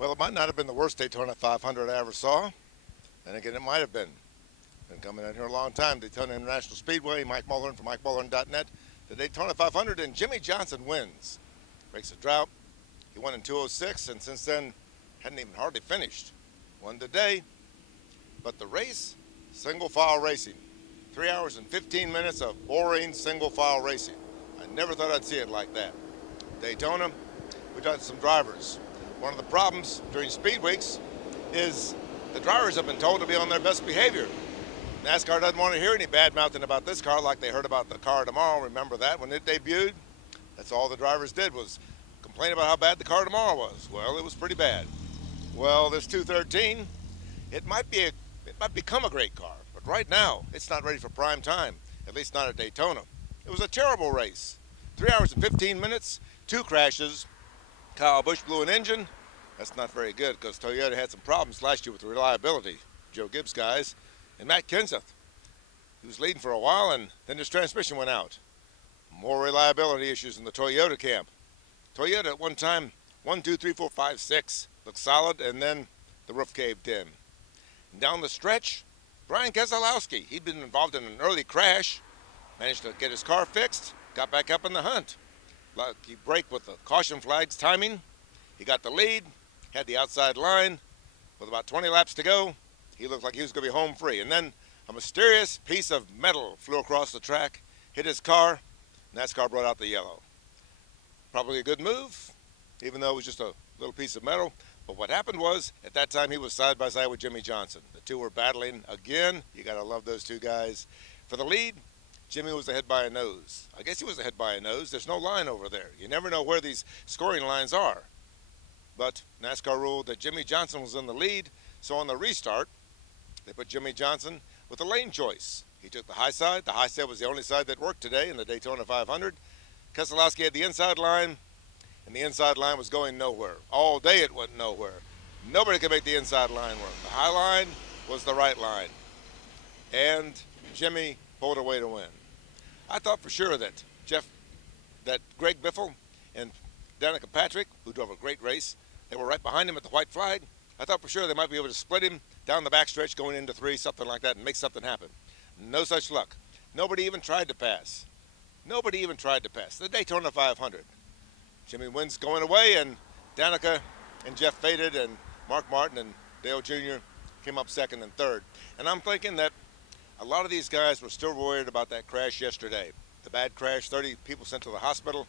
Well, it might not have been the worst Daytona 500 I ever saw. And again, it might have been. Been coming out here a long time. Daytona International Speedway, Mike Mullen from MikeMullen.net. The Daytona 500, and Jimmie Johnson wins. Breaks a drought. He won in 2:06, and since then, hadn't even hardly finished. Won today, but the race, single file racing. 3 hours and 15 minutes of boring single file racing. I never thought I'd see it like that. Daytona, we talked to some drivers. One of the problems during speed weeks is the drivers have been told to be on their best behavior. NASCAR doesn't want to hear any bad mouthing about this car like they heard about the car tomorrow. Remember that when it debuted? That's all the drivers did was complain about how bad the car tomorrow was. Well, it was pretty bad. Well, this 213, it might become a great car, but right now it's not ready for prime time, at least not at Daytona. It was a terrible race. 3 hours and 15 minutes, 2 crashes. Kyle Busch blew an engine. That's not very good because Toyota had some problems last year with the reliability. Joe Gibbs guys. And Matt Kenseth, he was leading for a while, and then his transmission went out. More reliability issues in the Toyota camp. Toyota at one time, 1, 2, 3, 4, 5, 6, looked solid, and then the roof caved in. And down the stretch, Brian Keselowski, he'd been involved in an early crash, managed to get his car fixed, got back up in the hunt. Lucky break with the caution flags timing. He got the lead, had the outside line. With about 20 laps to go, he looked like he was going to be home free. And then a mysterious piece of metal flew across the track, hit his car, and NASCAR brought out the yellow. Probably a good move, even though it was just a little piece of metal. But what happened was, at that time, he was side by side with Jimmie Johnson. The two were battling again. You got to love those two guys. For the lead, Jimmie was ahead by a nose. I guess he was ahead by a nose. There's no line over there. You never know where these scoring lines are. But NASCAR ruled that Jimmie Johnson was in the lead, so on the restart, they put Jimmie Johnson with a lane choice. He took the high side. The high side was the only side that worked today in the Daytona 500. Keselowski had the inside line, and the inside line was going nowhere. All day it went nowhere. Nobody could make the inside line work. The high line was the right line. And Jimmie pulled away to win. I thought for sure that Greg Biffle and Danica Patrick, who drove a great race, they were right behind him at the white flag. I thought for sure they might be able to split him down the backstretch going into 3, something like that, and make something happen. No such luck. Nobody even tried to pass. Nobody even tried to pass. The Daytona 500. Jimmie wins going away, and Danica and Jeff faded, and Mark Martin and Dale Jr. came up second and third. And I'm thinking that a lot of these guys were still worried about that crash yesterday. The bad crash, 30 people sent to the hospital,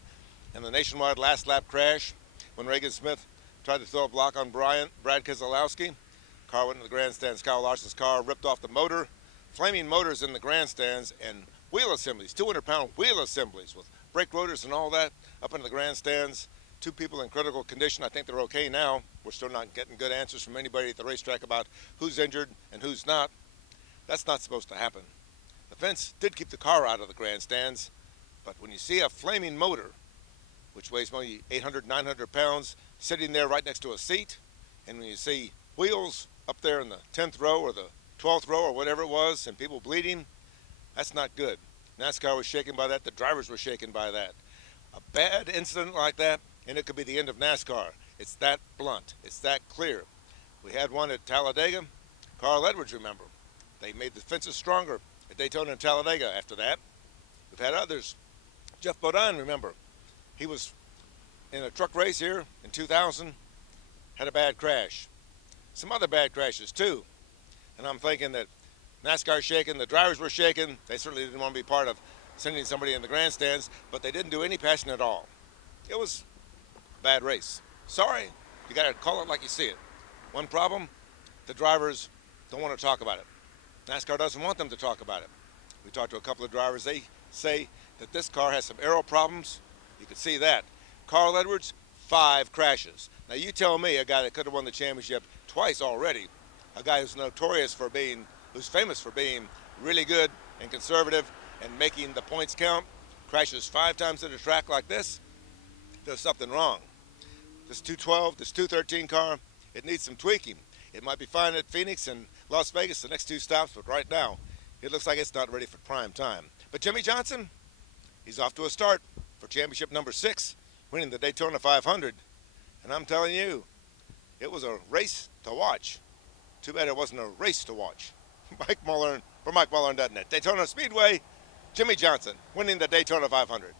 and the nationwide last lap crash when Reagan Smith tried to throw a block on Brad Keselowski. Car went into the grandstands. Kyle Larson's car ripped off the motor. Flaming motors in the grandstands and wheel assemblies, 200-pound wheel assemblies with brake rotors and all that up into the grandstands. 2 people in critical condition. I think they're okay now. We're still not getting good answers from anybody at the racetrack about who's injured and who's not. That's not supposed to happen. The fence did keep the car out of the grandstands, but when you see a flaming motor, which weighs maybe 800, 900 pounds, sitting there right next to a seat, and when you see wheels up there in the 10th row or the 12th row or whatever it was, and people bleeding, that's not good. NASCAR was shaken by that. The drivers were shaken by that. A bad incident like that, and it could be the end of NASCAR. It's that blunt. It's that clear. We had one at Talladega. Carl Edwards, remember. They made the fences stronger at Daytona and Talladega after that. We've had others. Jeff Bodine, remember. He was in a truck race here in 2000, had a bad crash. Some other bad crashes too. And I'm thinking that NASCAR's shaken, the drivers were shaken. They certainly didn't want to be part of sending somebody in the grandstands, but they didn't do any passing at all. It was a bad race. Sorry, you got to call it like you see it. One problem, the drivers don't want to talk about it. NASCAR doesn't want them to talk about it. We talked to a couple of drivers. They say that this car has some aero problems. You can see that. Carl Edwards, 5 crashes. Now you tell me, a guy that could have won the championship twice already, a guy who's who's famous for being really good and conservative and making the points count, crashes 5 times at a track like this, there's something wrong. This 212, this 213 car, it needs some tweaking. It might be fine at Phoenix and Las Vegas, the next 2 stops, but right now, it looks like it's not ready for prime time. But Jimmie Johnson, he's off to a start for championship number 6, winning the Daytona 500. And I'm telling you, It was a race to watch. Too bad it wasn't a race to watch. Mike Mullen for MikeMullen.net. Daytona Speedway, Jimmie Johnson winning the Daytona 500.